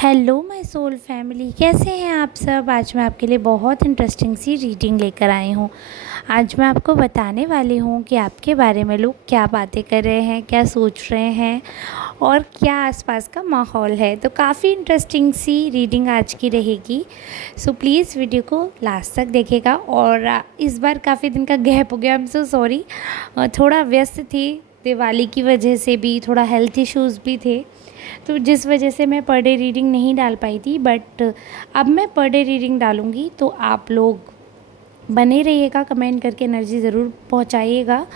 Hello my soul family, कैसे हैं आप सब। आज मैं आपके लिए बहुत इंटरेस्टिंग सी रीडिंग लेकर आई हूँ। आज मैं आपको बताने वाली हूँ कि आपके बारे में लोग क्या बातें कर रहे हैं, क्या सोच रहे हैं और क्या आसपास का माहौल है। तो काफ़ी इंटरेस्टिंग सी रीडिंग आज की रहेगी। सो प्लीज़ वीडियो को लास्ट तक देखिएगा। और इस बार काफ़ी दिन का गैप हो गया, आई एम सो सॉरी। थोड़ा व्यस्त थी, दिवाली की वजह से भी थोड़ा हेल्थ इश्यूज़ भी थे, तो जिस वजह से मैं पर डे रीडिंग नहीं डाल पाई थी। बट अब मैं पर डे रीडिंग डालूँगी, तो आप लोग बने रहिएगा, कमेंट करके एनर्जी ज़रूर पहुंचाइएगा।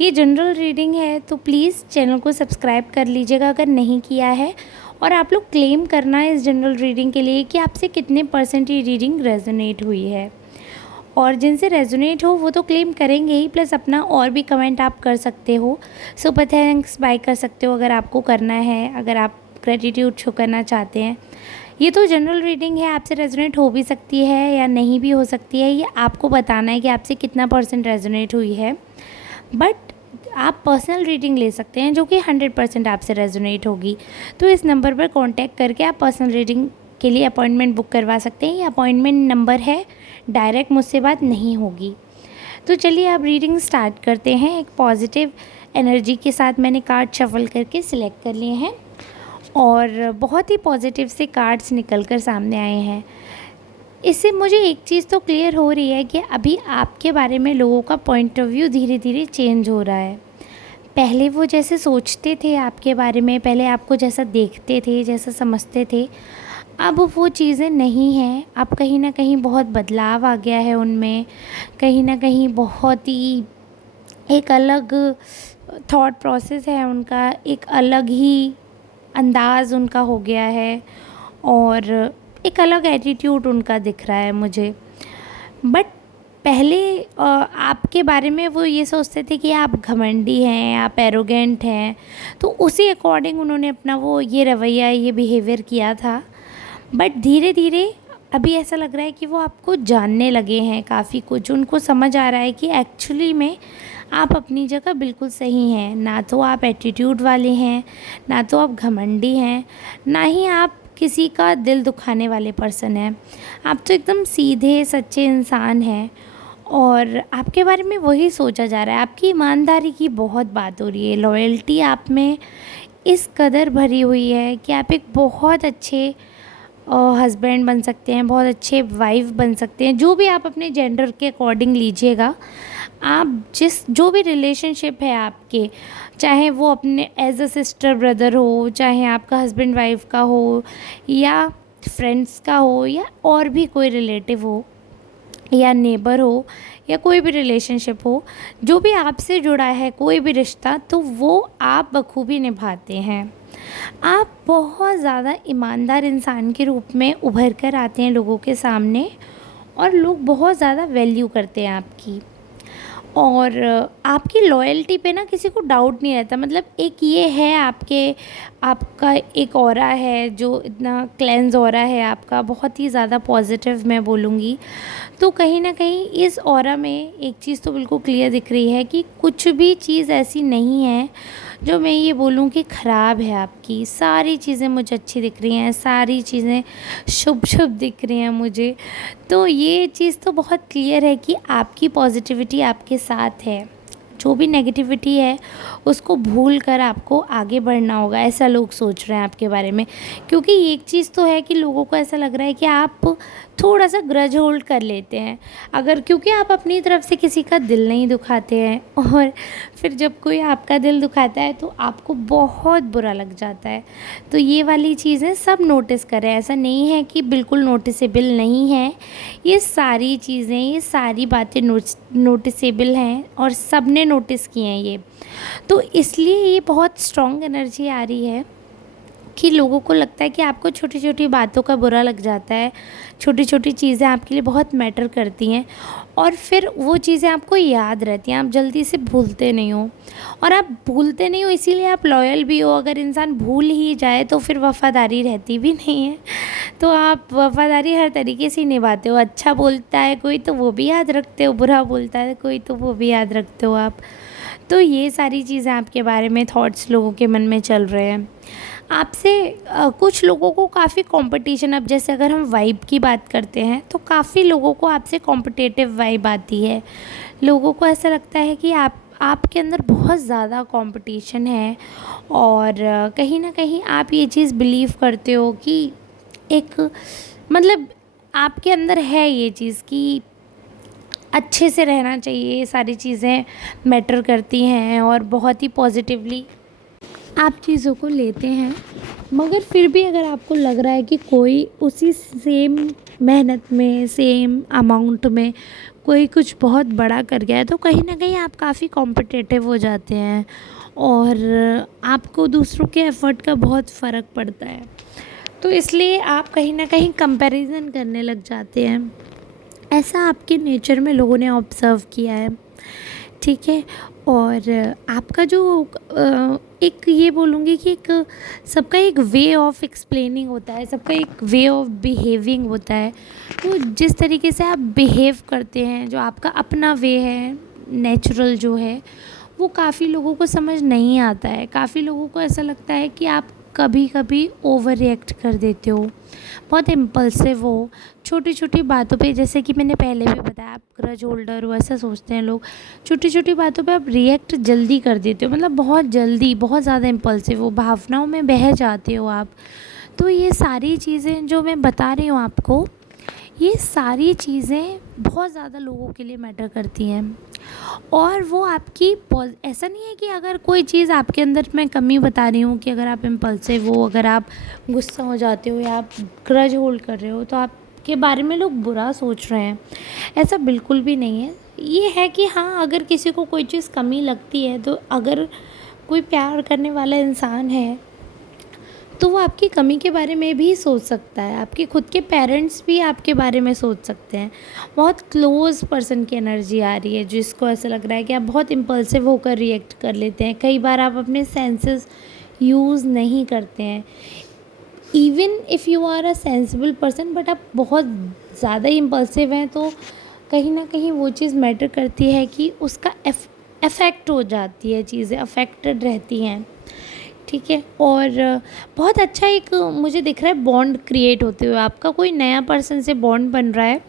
ये जनरल रीडिंग है, तो प्लीज़ चैनल को सब्सक्राइब कर लीजिएगा अगर नहीं किया है। और आप लोग क्लेम करना है इस जनरल रीडिंग के लिए कि आपसे कितने % ये रीडिंग रेजोनेट हुई है। और जिनसे रेजोनेट हो वो तो क्लेम करेंगे ही, प्लस अपना और भी कमेंट आप कर सकते हो। सुपर थैंक्स बाय कर सकते हो अगर आपको करना है, अगर आप ग्रेटिट्यूड शो करना चाहते हैं। ये तो जनरल रीडिंग है, आपसे रेजोनेट हो भी सकती है या नहीं भी हो सकती है। ये आपको बताना है कि आपसे कितना % रेजोनेट हुई है। बट आप पर्सनल रीडिंग ले सकते हैं जो कि 100% आपसे रेजोनेट होगी। तो इस नंबर पर कांटेक्ट करके आप पर्सनल रीडिंग के लिए अपॉइंटमेंट बुक करवा सकते हैं। ये अपॉइंटमेंट नंबर है, डायरेक्ट मुझसे बात नहीं होगी। तो चलिए अब रीडिंग स्टार्ट करते हैं। एक पॉजिटिव एनर्जी के साथ मैंने कार्ड शफल करके सिलेक्ट कर लिए हैं और बहुत ही पॉजिटिव से कार्ड्स निकल कर सामने आए हैं। इससे मुझे एक चीज़ तो क्लियर हो रही है कि अभी आपके बारे में लोगों का पॉइंट ऑफ व्यू धीरे धीरे चेंज हो रहा है। पहले वो जैसे सोचते थे आपके बारे में, पहले आपको जैसा देखते थे, जैसा समझते थे, अब वो चीज़ें नहीं हैं। अब कहीं ना कहीं बहुत बदलाव आ गया है उनमें, कहीं ना कहीं बहुत ही एक अलग थॉट प्रोसेस है उनका, एक अलग ही अंदाज़ उनका हो गया है और एक अलग एटीट्यूड उनका दिख रहा है मुझे। बट पहले आपके बारे में वो ये सोचते थे कि आप घमंडी हैं, आप एरोगेंट हैं, तो उसी अकॉर्डिंग उन्होंने अपना वो ये रवैया, ये बिहेवियर किया था। बट धीरे धीरे अभी ऐसा लग रहा है कि वो आपको जानने लगे हैं काफ़ी कुछ। उनको समझ आ रहा है कि एक्चुअली में आप अपनी जगह बिल्कुल सही हैं। ना तो आप एटीट्यूड वाले हैं, ना तो आप घमंडी हैं, ना ही आप किसी का दिल दुखाने वाले पर्सन हैं। आप तो एकदम सीधे सच्चे इंसान हैं और आपके बारे में वही सोचा जा रहा है। आपकी ईमानदारी की बहुत बात हो रही है, लॉयल्टी आप में इस कदर भरी हुई है कि आप एक बहुत अच्छे हस्बैंड बन सकते हैं, बहुत अच्छे वाइफ बन सकते हैं। जो भी आप अपने जेंडर के अकॉर्डिंग लीजिएगा, आप जो भी रिलेशनशिप है आपके, चाहे वो अपने एज अ सिस्टर ब्रदर हो, चाहे आपका हस्बैंड वाइफ का हो, या फ्रेंड्स का हो, या और भी कोई रिलेटिव हो, या नेबर हो, या कोई भी रिलेशनशिप हो, जो भी आपसे जुड़ा है कोई भी रिश्ता, तो वो आप बखूबी निभाते हैं। आप बहुत ज़्यादा ईमानदार इंसान के रूप में उभर कर आते हैं लोगों के सामने और लोग बहुत ज़्यादा वैल्यू करते हैं आपकी। और आपकी लॉयल्टी पे ना किसी को डाउट नहीं रहता। मतलब एक ये है आपका एक ऑरा है जो इतना क्लेंज ऑरा है आपका, बहुत ही ज़्यादा पॉजिटिव मैं बोलूँगी। तो कहीं ना कहीं इस ऑरा में एक चीज़ तो बिल्कुल क्लियर दिख रही है कि कुछ भी चीज़ ऐसी नहीं है जो मैं ये बोलूँ कि ख़राब है। आपकी सारी चीज़ें मुझे अच्छी दिख रही हैं, सारी चीज़ें शुभ शुभ दिख रही हैं मुझे। तो ये चीज़ तो बहुत क्लियर है कि आपकी पॉजिटिविटी आपके साथ है। जो भी नेगेटिविटी है उसको भूल कर आपको आगे बढ़ना होगा, ऐसा लोग सोच रहे हैं आपके बारे में। क्योंकि एक चीज़ तो है कि लोगों को ऐसा लग रहा है कि आप थोड़ा सा ग्रज होल्ड कर लेते हैं, अगर क्योंकि आप अपनी तरफ से किसी का दिल नहीं दुखाते हैं। और फिर जब कोई आपका दिल दुखाता है तो आपको बहुत बुरा लग जाता है। तो ये वाली चीज़ें सब नोटिस करें, ऐसा नहीं है कि बिल्कुल नोटिसेबल नहीं है। ये सारी चीज़ें, ये सारी बातें नोटिसेबल हैं और सब ने नोटिस किए हैं ये। तो इसलिए ये बहुत स्ट्रॉन्ग एनर्जी आ रही है कि लोगों को लगता है कि आपको छोटी छोटी बातों का बुरा लग जाता है, छोटी छोटी चीज़ें आपके लिए बहुत मैटर करती हैं और फिर वो चीज़ें आपको याद रहती हैं, आप जल्दी से भूलते नहीं हो। और आप भूलते नहीं हो इसीलिए आप लॉयल भी हो। अगर इंसान भूल ही जाए तो फिर वफ़ादारी रहती भी नहीं है। तो आप वफ़ादारी हर तरीके से निभाते हो। अच्छा बोलता है कोई तो वो भी याद रखते हो, बुरा बोलता है कोई तो वो भी याद रखते हो आप। तो ये सारी चीज़ें आपके बारे में थॉट्स लोगों के मन में चल रहे हैं। आपसे कुछ लोगों को काफ़ी कंपटीशन, अब जैसे अगर हम वाइब की बात करते हैं तो काफ़ी लोगों को आपसे कॉम्पिटिटिव वाइब आती है। लोगों को ऐसा लगता है कि आपके अंदर बहुत ज़्यादा कंपटीशन है, और कहीं ना कहीं आप ये चीज़ बिलीव करते हो कि एक मतलब आपके अंदर है ये चीज़ कि अच्छे से रहना चाहिए, ये सारी चीज़ें मैटर करती हैं और बहुत ही पॉजिटिवली आप चीज़ों को लेते हैं। मगर फिर भी अगर आपको लग रहा है कि कोई उसी सेम मेहनत में, सेम अमाउंट में कोई कुछ बहुत बड़ा कर गया है, तो कहीं ना कहीं आप काफ़ी कॉम्पिटिटिव हो जाते हैं और आपको दूसरों के एफ़र्ट का बहुत फ़र्क पड़ता है। तो इसलिए आप कहीं ना कहीं कंपैरिजन करने लग जाते हैं। ऐसा आपके नेचर में लोगों ने ऑब्ज़र्व किया है, ठीक है। और आपका जो एक ये बोलूँगी कि एक सबका एक वे ऑफ एक्सप्लेनिंग होता है, सबका एक वे ऑफ बिहेविंग होता है। तो जिस तरीके से आप बिहेव करते हैं, जो आपका अपना वे है, नेचुरल जो है, वो काफ़ी लोगों को समझ नहीं आता है। काफ़ी लोगों को ऐसा लगता है कि आप कभी कभी ओवर रिएक्ट कर देते हो, बहुत इम्पल्सिव हो छोटी छोटी बातों पे। जैसे कि मैंने पहले भी बताया, आप ग्रज होल्डर हो, ऐसा सोचते हैं लोग। छोटी छोटी बातों पे आप रिएक्ट जल्दी कर देते हो, मतलब बहुत जल्दी, बहुत ज़्यादा इम्पल्सिव हो, भावनाओं में बह जाते हो आप। तो ये सारी चीज़ें जो मैं बता रही हूँ आपको, ये सारी चीज़ें बहुत ज़्यादा लोगों के लिए मैटर करती हैं। और वो आपकी ऐसा नहीं है कि अगर कोई चीज़ आपके अंदर, मैं कमी बता रही हूँ कि अगर आप इम्पल्सिव हो, अगर आप गुस्सा हो जाते हो या आप ग्रज होल्ड कर रहे हो तो आपके बारे में लोग बुरा सोच रहे हैं, ऐसा बिल्कुल भी नहीं है। ये है कि हाँ, अगर किसी को कोई चीज़ कमी लगती है, तो अगर कोई प्यार करने वाला इंसान है तो वो आपकी कमी के बारे में भी सोच सकता है। आपके खुद के पेरेंट्स भी आपके बारे में सोच सकते हैं। बहुत क्लोज़ पर्सन की एनर्जी आ रही है जिसको ऐसा लग रहा है कि आप बहुत इम्पल्सिव होकर रिएक्ट कर लेते हैं। कई बार आप अपने सेंसेस यूज़ नहीं करते हैं। Even if you are a sensible person, but आप बहुत ज़्यादा इम्पल्सिव हैं, तो कहीं ना कहीं वो चीज़ मैटर करती है कि उसका अफेक्ट हो जाती है, चीज़ें अफेक्टेड रहती हैं, ठीक है। और बहुत अच्छा एक मुझे दिख रहा है बॉन्ड क्रिएट होते हुए, आपका कोई नया पर्सन से बॉन्ड बन रहा है।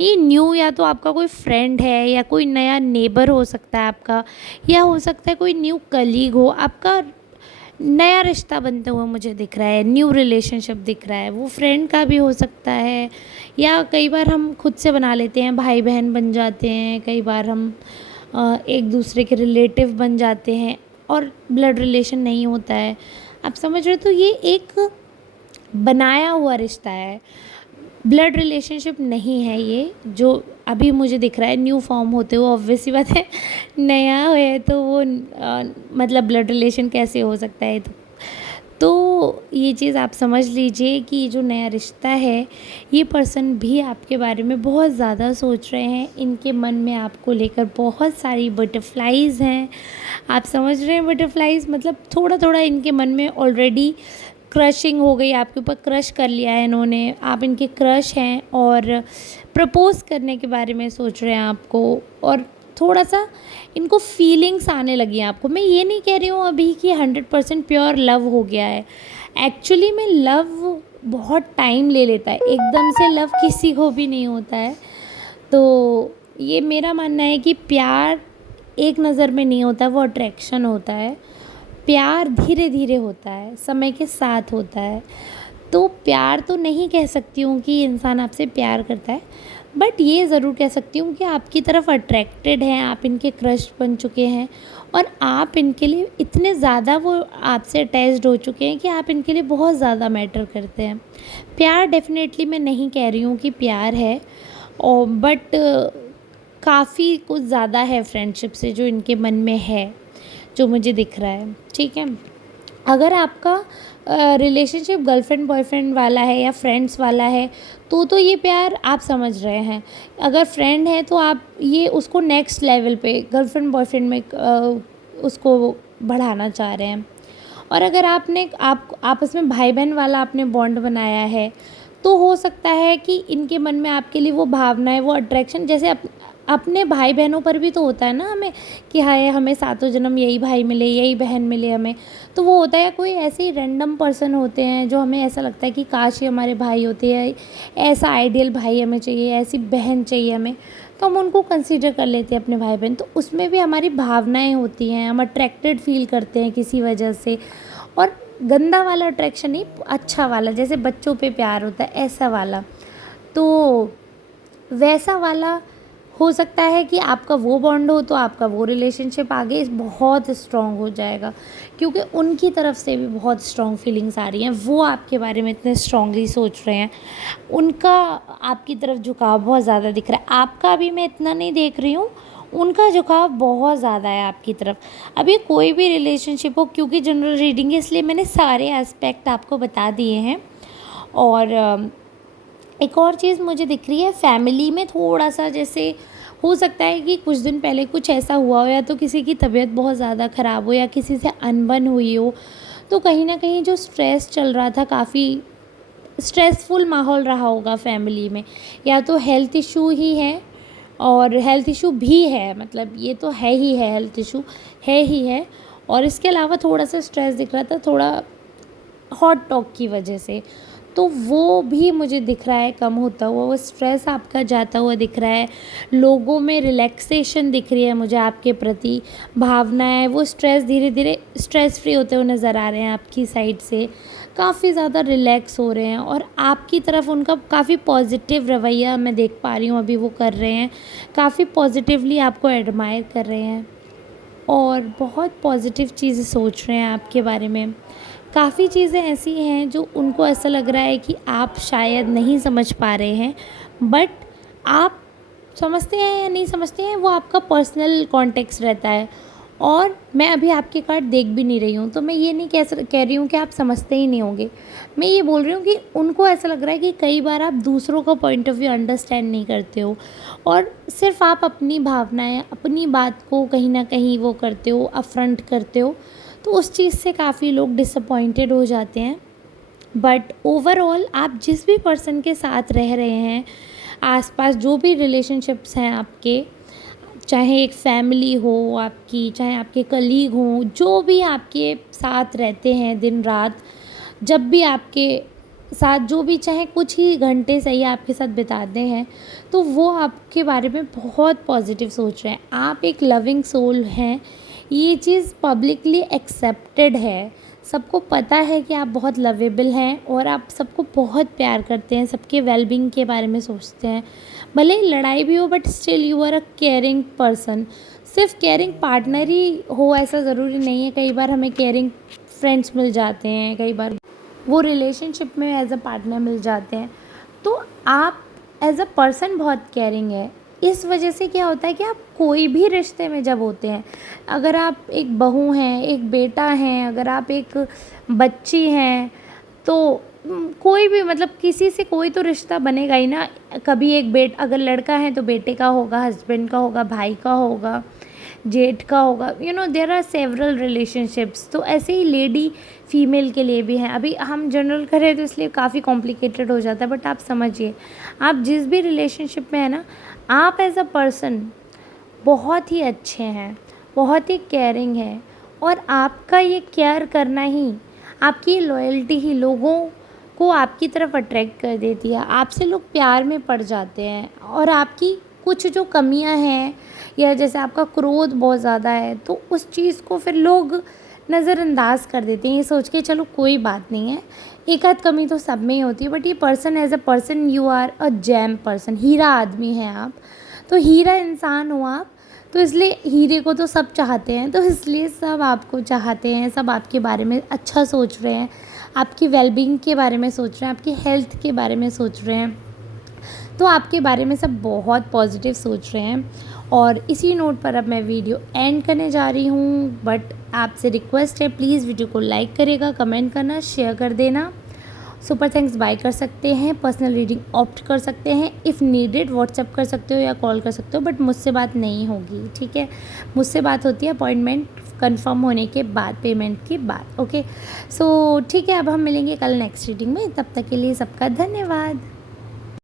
ये न्यू, या तो आपका कोई फ्रेंड है, या कोई नया नेबर हो सकता है आपका, या हो सकता है कोई न्यू कलीग हो। आपका नया रिश्ता बनते हुए मुझे दिख रहा है, न्यू रिलेशनशिप दिख रहा है। वो फ्रेंड का भी हो सकता है, या कई बार हम खुद से बना लेते हैं, भाई बहन बन जाते हैं। कई बार हम एक दूसरे के रिलेटिव बन जाते हैं और ब्लड रिलेशन नहीं होता है, आप समझ रहे हो। तो ये एक बनाया हुआ रिश्ता है, ब्लड रिलेशनशिप नहीं है ये, जो अभी मुझे दिख रहा है न्यू फॉर्म होते हुए। ऑब्वियस ही बात है, नया है तो वो मतलब ब्लड रिलेशन कैसे हो सकता है। तो ये चीज़ आप समझ लीजिए कि जो नया रिश्ता है, ये पर्सन भी आपके बारे में बहुत ज़्यादा सोच रहे हैं। इनके मन में आपको लेकर बहुत सारी बटरफ्लाइज़ हैं, आप समझ रहे हैं। बटरफ्लाइज़ मतलब थोड़ा थोड़ा इनके मन में ऑलरेडी क्रशिंग हो गई, आपके ऊपर क्रश कर लिया है इन्होंने, आप इनके क्रश हैं, और प्रपोज़ करने के बारे में सोच रहे हैं आपको। और थोड़ा सा इनको फीलिंग्स आने लगी हैं आपको। मैं ये नहीं कह रही हूँ अभी कि 100% प्योर लव हो गया है। एक्चुअली में लव बहुत टाइम ले लेता है, एकदम से लव किसी को भी नहीं होता है। तो ये मेरा मानना है कि प्यार एक नज़र में नहीं होता, वो अट्रैक्शन होता है। प्यार धीरे धीरे होता है, समय के साथ होता है। तो प्यार तो नहीं कह सकती हूँ कि इंसान आपसे प्यार करता है, बट ये ज़रूर कह सकती हूँ कि आपकी तरफ अट्रैक्टेड हैं, आप इनके क्रश बन चुके हैं, और आप इनके लिए इतने ज़्यादा वो आपसे अटैच्ड हो चुके हैं कि आप इनके लिए बहुत ज़्यादा मैटर करते हैं। प्यार डेफिनेटली मैं नहीं कह रही हूँ कि प्यार है, और बट काफ़ी कुछ ज़्यादा है फ्रेंडशिप से जो इनके मन में है, जो मुझे दिख रहा है, ठीक है। अगर आपका रिलेशनशिप गर्लफ्रेंड बॉयफ्रेंड वाला है या फ्रेंड्स वाला है, तो ये प्यार आप समझ रहे हैं। अगर फ्रेंड है तो आप ये उसको नेक्स्ट लेवल पे गर्लफ्रेंड बॉयफ्रेंड में उसको बढ़ाना चाह रहे हैं। और अगर आपने आप आपस में भाई बहन वाला आपने बॉन्ड बनाया है, तो हो सकता है कि इनके मन में आपके लिए वो भावना है, वो अट्रैक्शन, जैसे अपने भाई बहनों पर भी तो होता है ना हमें कि हाय हमें सातों जन्म यही भाई मिले, यही बहन मिले हमें। तो वो होता है, कोई ऐसे ही रैंडम पर्सन होते हैं जो हमें ऐसा लगता है कि काश ये हमारे भाई होते हैं, ऐसा आइडियल भाई हमें चाहिए, ऐसी बहन चाहिए हमें, तो हम उनको कंसीडर कर लेते हैं अपने भाई बहन। तो उसमें भी हमारी भावनाएं होती हैं, हम अट्रैक्टेड फील करते हैं किसी वजह से। और गंदा वाला अट्रैक्शन नहीं, अच्छा वाला, जैसे बच्चों पे प्यार होता है ऐसा वाला। तो वैसा वाला हो सकता है कि आपका वो बॉन्ड हो तो आपका वो रिलेशनशिप आगे बहुत स्ट्रॉन्ग हो जाएगा, क्योंकि उनकी तरफ से भी बहुत स्ट्रॉन्ग फीलिंग्स आ रही हैं, वो आपके बारे में इतने स्ट्रॉन्गली सोच रहे हैं, उनका आपकी तरफ झुकाव बहुत ज़्यादा दिख रहा है। आपका भी मैं इतना नहीं देख रही हूँ, उनका झुकाव बहुत ज़्यादा है आपकी तरफ। अब ये कोई भी रिलेशनशिप हो, क्योंकि जनरल रीडिंग है इसलिए मैंने सारे एस्पेक्ट आपको बता दिए हैं। और एक और चीज़ मुझे दिख रही है, फैमिली में थोड़ा सा जैसे हो सकता है कि कुछ दिन पहले कुछ ऐसा हुआ हो, या तो किसी की तबीयत बहुत ज़्यादा ख़राब हो, या किसी से अनबन हुई हो, तो कहीं ना कहीं जो स्ट्रेस चल रहा था, काफ़ी स्ट्रेसफुल माहौल रहा होगा फैमिली में। या तो हेल्थ इशू ही है, और हेल्थ इशू भी है, मतलब ये तो है ही है, हेल्थ इशू है ही है, और इसके अलावा थोड़ा सा स्ट्रेस दिख रहा था, थोड़ा हॉट टॉक की वजह से। तो वो भी मुझे दिख रहा है कम होता हुआ, वो स्ट्रेस आपका जाता हुआ दिख रहा है, लोगों में रिलैक्सेशन दिख रही है मुझे आपके प्रति, भावनाएं, वो स्ट्रेस धीरे धीरे स्ट्रेस फ्री होते हुए नज़र आ रहे हैं आपकी साइड से, काफ़ी ज़्यादा रिलैक्स हो रहे हैं, और आपकी तरफ उनका काफ़ी पॉजिटिव रवैया मैं देख पा रही हूँ अभी वो कर रहे हैं, काफ़ी पॉजिटिवली आपको एडमायर कर रहे हैं, और बहुत पॉजिटिव चीज़ें सोच रहे हैं आपके बारे में। काफ़ी चीज़ें ऐसी हैं जो उनको ऐसा लग रहा है कि आप शायद नहीं समझ पा रहे हैं, बट आप समझते हैं या नहीं समझते हैं वो आपका पर्सनल कॉन्टेक्स्ट रहता है। और मैं अभी आपके कार्ड देख भी नहीं रही हूँ, तो मैं ये नहीं कह रही हूँ कि आप समझते ही नहीं होंगे। मैं ये बोल रही हूँ कि उनको ऐसा लग रहा है कि कई बार आप दूसरों का पॉइंट ऑफ व्यू अंडरस्टैंड नहीं करते हो, और सिर्फ आप अपनी भावनाएं, अपनी बात को कहीं ना कहीं वो करते हो, अफरंट करते हो, तो उस चीज़ से काफ़ी लोग डिसअपॉइंटेड हो जाते हैं। बट ओवरऑल आप जिस भी पर्सन के साथ रह रहे हैं, आसपास जो भी रिलेशनशिप्स हैं आपके, चाहे एक फैमिली हो आपकी, चाहे आपके कलीग हों, जो भी आपके साथ रहते हैं दिन रात, जब भी आपके साथ जो भी चाहे कुछ ही घंटे सही आपके साथ बिताते हैं, तो वो आपके बारे में बहुत पॉजिटिव सोच रहे हैं। आप एक लविंग सोल हैं, ये चीज़ पब्लिकली एक्सेप्टेड है, सबको पता है कि आप बहुत लवेबल हैं, और आप सबको बहुत प्यार करते हैं, सबके वेलबींग के बारे में सोचते हैं। भले ही लड़ाई भी हो, but still you are a caring person. सिर्फ केयरिंग पार्टनर ही हो ऐसा ज़रूरी नहीं है, कई बार हमें केयरिंग फ्रेंड्स मिल जाते हैं, कई बार वो रिलेशनशिप में एज अ पार्टनर मिल जाते हैं। तो आप एज अ पर्सन बहुत केयरिंग है। इस वजह से क्या होता है कि आप कोई भी रिश्ते में जब होते हैं, अगर आप एक बहू हैं, एक बेटा हैं, अगर आप एक बच्ची हैं, तो कोई भी, मतलब किसी से कोई तो रिश्ता बनेगा ही ना। कभी एक अगर लड़का है तो बेटे का होगा, हस्बैंड का होगा, भाई का होगा, जेठ का होगा, देयर आर सेवरल रिलेशनशिप्स। तो ऐसे ही लेडी फीमेल के लिए भी हैं। अभी हम जनरल करें तो इसलिए काफ़ी कॉम्प्लिकेटेड हो जाता है, बट आप समझिए, आप जिस भी रिलेशनशिप में है ना, आप एज अ पर्सन बहुत ही अच्छे हैं, बहुत ही केयरिंग है, और आपका ये केयर करना ही, आपकी लॉयल्टी ही लोगों को आपकी तरफ अट्रैक्ट कर देती है। आपसे लोग प्यार में पड़ जाते हैं, और आपकी कुछ जो कमियां हैं, या जैसे आपका क्रोध बहुत ज़्यादा है, तो उस चीज़ को फिर लोग नज़रअंदाज कर देते हैं, ये सोच के चलो कोई बात नहीं है, एक आध कमी तो सब में ही होती है। बट ये person as a person, you are a gem person, हीरा आदमी हैं आप, तो हीरा इंसान हो आप, तो इसलिए हीरे को तो सब चाहते हैं, तो इसलिए सब आपको चाहते हैं, सब आपके बारे में अच्छा सोच रहे हैं, आपकी वेलबींग के बारे में सोच रहे हैं, आपकी हेल्थ के बारे में सोच रहे हैं, तो आपके बारे में सब बहुत पॉजिटिव सोच रहे हैं। और इसी नोट पर अब मैं वीडियो एंड करने जा रही हूँ, बट आपसे रिक्वेस्ट है, प्लीज़ वीडियो को लाइक करेगा, कमेंट करना, शेयर कर देना, सुपर थैंक्स बाय कर सकते हैं, पर्सनल रीडिंग ऑप्ट कर सकते हैं, इफ़ नीडेड व्हाट्सएप कर सकते हो या कॉल कर सकते हो, बट मुझसे बात नहीं होगी, ठीक है। मुझसे बात होती है अपॉइंटमेंट कंफर्म होने के बाद, पेमेंट के बाद, ओके। सो ठीक है, अब हम मिलेंगे कल नेक्स्ट रीडिंग में, तब तक के लिए सबका धन्यवाद।